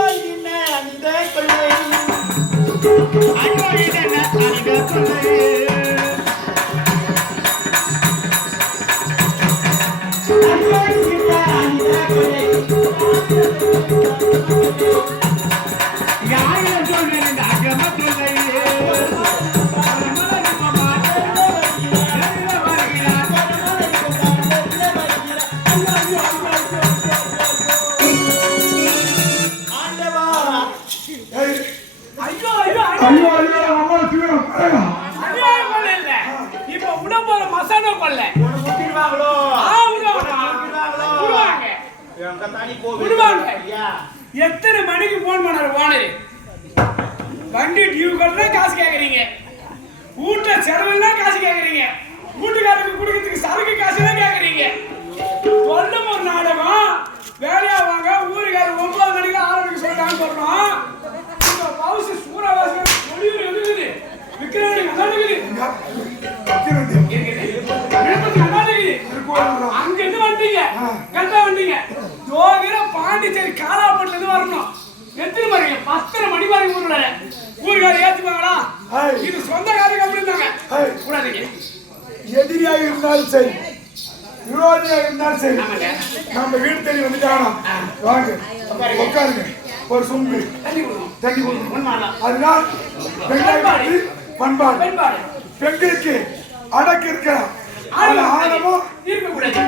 போயின அந்த கொள்ளை அந்த கொள்ளை ஐயோ ஐயோ ஐயோ. ஐயோ அம்மா சிவா இப்போ உட போற மசாலா கொல்ல. விடுவாங்களோ ஆ விடுவாங்களோ விடுவாங்க எங்க எத்தனை மணிக்கு போன் பண்ணாரு ஓனர் வண்டி டியூ கட்டல காசு கேக்குறீங்க. வீட்டுல செலவெல்லாம் காசு கேக்குறீங்க. வீட்டுக்காரருக்கு குடுக்கிறதுக்கு சரக்கு காசு எல்லாம் கேக்குறீங்க. சொல்லும் ஒரு நாடகம். வேலையா வாங்க ஊருக்காரர் ஒன்பது மணிக்கு ஆறு மணிக்கு சொல்லிட்டான்னு சொல்றோம். அங்க இருந்து வந்தீங்க கரெக்டா வந்தீங்க ஜோகிர பாண்டிச்சேரி காலாப்பட்டுல இருந்து வரணும் எத்தனை மணிக்கு பத்தரை மணி வரைக்கும் ஊர்ல ஊருக்கார ஏத்துப்பாங்களா ஏய். இது சொந்தக்காரங்க அப்படி இருந்தாங்க ஏய். கூடாதீங்க எதிரியாக இருந்தாலும் சரி விரோதியாக இருந்தாலும் சரி நம்ம வீடு தேடி வந்துட்டானா வாங்க உட்காருங்க ஒரு சொம்பு தண்ணி கொடுக்கணும் தண்ணி கொடுக்கணும் உண்மைதான். அதனால் பெண்களுக்கு பண்பாடு பெண்பாடு பெண்களுக்கு அடக்க இருக்கிறான் ஆழமா இருக்கக்கூடாது.